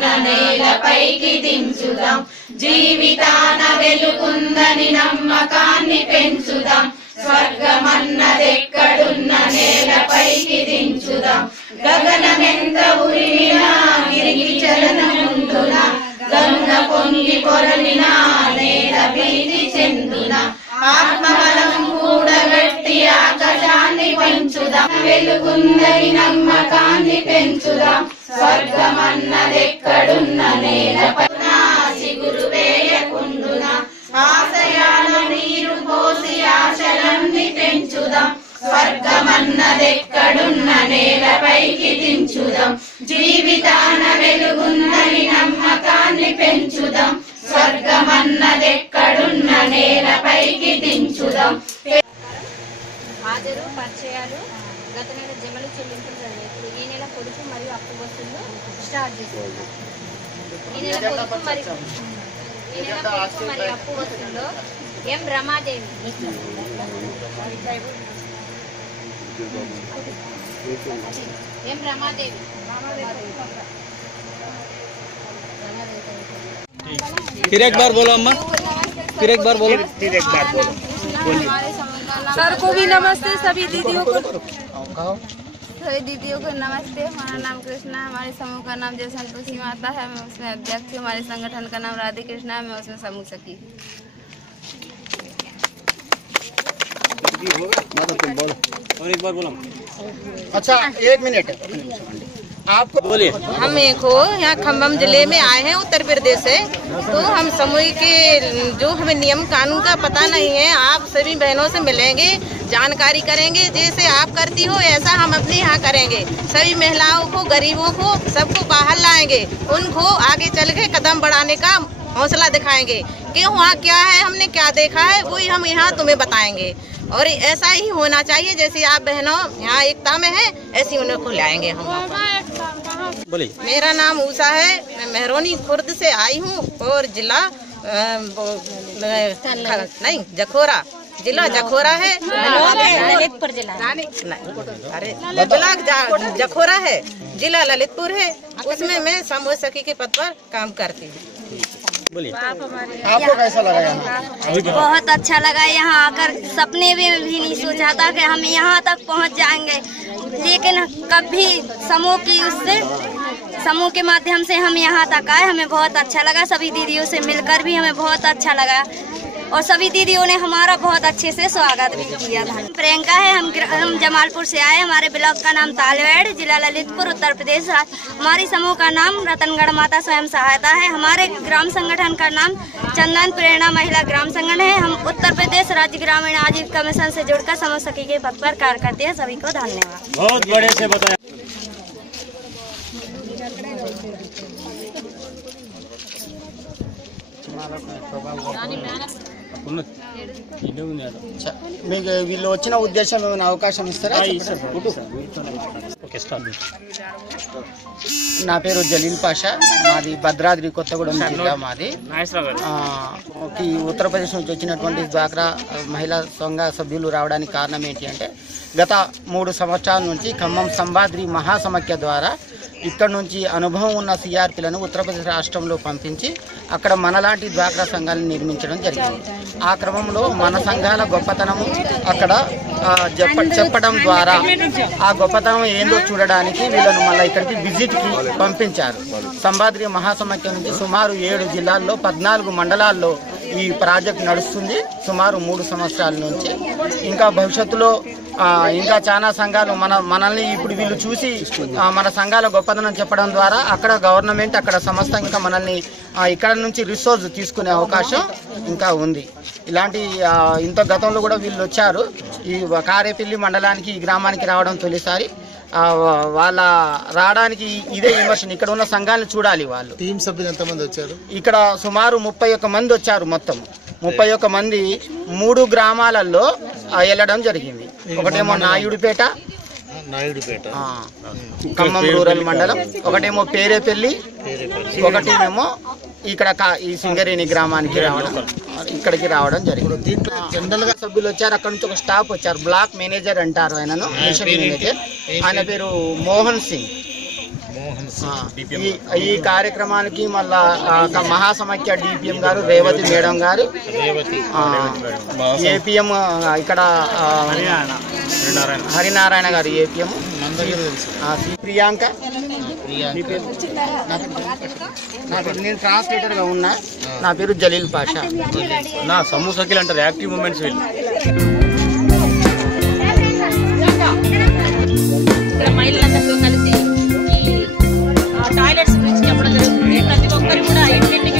ఎక్కడున్న నేలపైకి దించుదాం. జీవితాన వెలుగుందని నమ్మకాన్ని పెంచుదాం. స్వర్గమన్నదెక్కడున్న నేలపైకి దించుదాం. గగనమెంత ఉరిమినా గిరికి చలనముందున గంగ పొంగి పొరలినా నేల భీతి చెందున. ఆత్మబలం కూడగట్టి ఆకాశాన్ని పెంచుదాం. వెలుగుందని నమ్మకాన్ని పెంచుదాం. స్వర్గమన్నదెక్కడున్న నేలపై సిగురు వేయకుండున. ఆశయాల నీరు పోసి ఆశలన్నీ పెంచుదాం. స్వర్గమన్నదెక్కడున్న నేలపైకి దించుదాం. జీవితాన వెలుగుందని నమ్మకాన్ని పెంచుదాం. స్వర్గమన్నదెక్కడున్న నేలపైకి దించుదాం. హాజరు పరిచయాలు. గత నెల జమలు చెల్లింపులు జరిగాయి ఇప్పుడు ఈ నెల పొదుపు మరియు అప్పు వసూళ్లు స్టార్ట్ చేశారు ఈ నెల పొదుపు మరియు ఈ నెల పొదుపు మరియు అప్పు వసూల్లో ఎం రమాదేవి ఎం రమాదేవి फिर एक बार बोलो अम्मा फिर एक बार बोलो सर को भी नमस्ते सभी दीदियों को सभी दीदियों को नमस्ते हमारा नाम कृष्णा हमारे समूह का नाम जय संतोषी माता है मैं उसमें अध्यक्ष हूँ हमारे संगठन का नाम राधे कृष्णा है मैं उसमें समूह सखी। और एक बार बोलो। अच्छा एक मिनट। आपको बोलिए। हम एक हो यहाँ खम्भम ज़िले में आए हैं उत्तर प्रदेश से। तो हम समूह के जो हमें नियम कानून का पता नहीं है आप सभी बहनों से मिलेंगे जानकारी करेंगे जैसे आप करती हो ऐसा हम अपने यहाँ करेंगे। सभी महिलाओं को गरीबों को सबको बाहर लाएँगे। उनको आगे चल के कदम बढ़ाने का हौसला दिखाएँगे। कि वहाँ क्या है हमने क्या देखा है वही हम यहाँ तुम्हें बताएँगे। और ऐसा ही होना चाहिए जैसे आप बहनों यहाँ एकता में है ऐसी उन्हें को लाएँगे हम बोलिए। मेरा नाम उषा है मैं मेहरोनी खुर्द से आई हूँ और जिला नहीं जखोरा जिला जखोरा है। ललितपुर जिला। अरे जिला जखोरा है जिला ललितपुर है उसमें मैं समूह सखी के पद पर काम करती हूँ। बोलिए। आपको कैसा लगा यहाँ? बहुत अच्छा लगा यहाँ आकर। सपने में भी नहीं सोचा था कि हम यहाँ तक पहुँच जाएँगे। लेकिन कभी समूह की उससे समूह के माध्यम से हम यहाँ तक आए। हमें बहुत अच्छा लगा। सभी दीदियों से मिलकर भी हमें बहुत अच्छा लगा। और सभी दीदियों ने हमारा बहुत अच्छे से स्वागत भी किया। था प्रियंका है हम हम जमालपुर से आए हमारे ब्लॉक का नाम तालवेड़ जिला ललितपुर उत्तर प्रदेश। हमारी समूह का नाम रतनगढ़ माता स्वयं सहायता है। हमारे ग्राम संगठन का नाम चंदन प्रेरणा महिला ग्राम संगठन है। हम उत्तर प्रदेश राज्य ग्रामीण आजीविका मिशन से जुड़कर समझ सखी के पद पर कार्य करते हैं। सभी को धन्यवाद। बहुत बड़े से बताया। Gracias. మీకు వీళ్ళు వచ్చిన ఉద్దేశం ఏమైనా అవకాశం ఇస్తారా? నా పేరు జలీల్ పాషా. మాది భద్రాద్రి కొత్తగూడెం జిల్లా మాది. ఉత్తరప్రదేశ్ నుంచి వచ్చినటువంటి డ్వాక్రా మహిళా సంఘ సభ్యులు రావడానికి కారణం ఏంటి అంటే గత మూడు సంవత్సరాల నుంచి ఖమ్మం సంభాద్రి మహాసమఖ్య ద్వారా ఇక్కడ నుంచి అనుభవం ఉన్న సిఆర్పీలను ఉత్తరప్రదేశ్ రాష్ట్రంలో పంపించి అక్కడ మనలాంటి డ్వాక్రా సంఘాలను నిర్మించడం జరిగింది. ఆ క్రమంలో మన సంఘాల గొప్పతనము అక్కడ చెప్ప చెప్పడం ద్వారా ఆ గొప్పతనం ఏందో చూడడానికి వీళ్ళను మళ్ళీ ఇక్కడికి విజిట్కి పంపించారు. సంబాద్రి మహాసమఖ్య నుంచి సుమారు ఏడు జిల్లాల్లో పద్నాలుగు మండలాల్లో ఈ ప్రాజెక్ట్ నడుస్తుంది. సుమారు మూడు సంవత్సరాల నుంచి. ఇంకా భవిష్యత్తులో ఇంకా చాలా సంఘాలు మన మనల్ని ఇప్పుడు వీళ్ళు చూసి మన సంఘాల గొప్పదనం చెప్పడం ద్వారా అక్కడ గవర్నమెంట్ అక్కడ సంస్థ ఇంకా మనల్ని ఇక్కడ నుంచి రిసోర్స్ తీసుకునే అవకాశం ఇంకా ఉంది. ఇలాంటి ఇంత గతంలో కూడా వీళ్ళు వచ్చారు. ఈ కారేపల్లి మండలానికి ఈ గ్రామానికి రావడం తొలిసారి. వాళ్ళ రావడానికి ఇదే విమర్శన. ఇక్కడ ఉన్న సంఘాలను చూడాలి వాళ్ళు. టీం సభ్యులు ఎంతమంది వచ్చారు? ఇక్కడ సుమారు ముప్పై ఒక్క మంది వచ్చారు మొత్తం. ముప్పై ఒక్క మంది మూడు గ్రామాలలో వెళ్ళడం జరిగింది. ఒకటేమో నాయుడుపేట. నాయుడుపేట. ఖమ్మం రూరల్ మండలం. ఒకటేమో పేరేపల్లి. ఒకటేమో ఇక్కడ ఈ సింగరేణి గ్రామానికి రావడం. ఇక్కడికి రావడం జరిగింది. దీంట్లో జనరల్గా సభ్యులు వచ్చారు. అక్కడ నుంచి ఒక స్టాఫ్ వచ్చారు. బ్లాక్ మేనేజర్ అంటారు ఆయనను. మేనేజర్. ఆయన పేరు మోహన్ సింగ్. ఈ ఈ కార్యక్రమానికి మళ్ళా మహాసమైక్య డిపిఎం గారు రేవతి మేడం గారు ఏపీఎం ఇక్కడ హరినారాయణ. గారు ఏపీఎం ప్రియాంక. నేను ట్రాన్స్లేటర్గా ఉన్నా. నా పేరు జలీల్ పాషా. నా సమూహ సఖిల్ అంటారు. యాక్టివ్ మూమెంట్స్ వీళ్ళు. మహిళలందరితో కలిసి ఈ ఆ, టాయిలెట్స్ గురించి చెప్పడం జరుగుతుంది ప్రతి ఒక్కరు కూడా ఇంటింటికి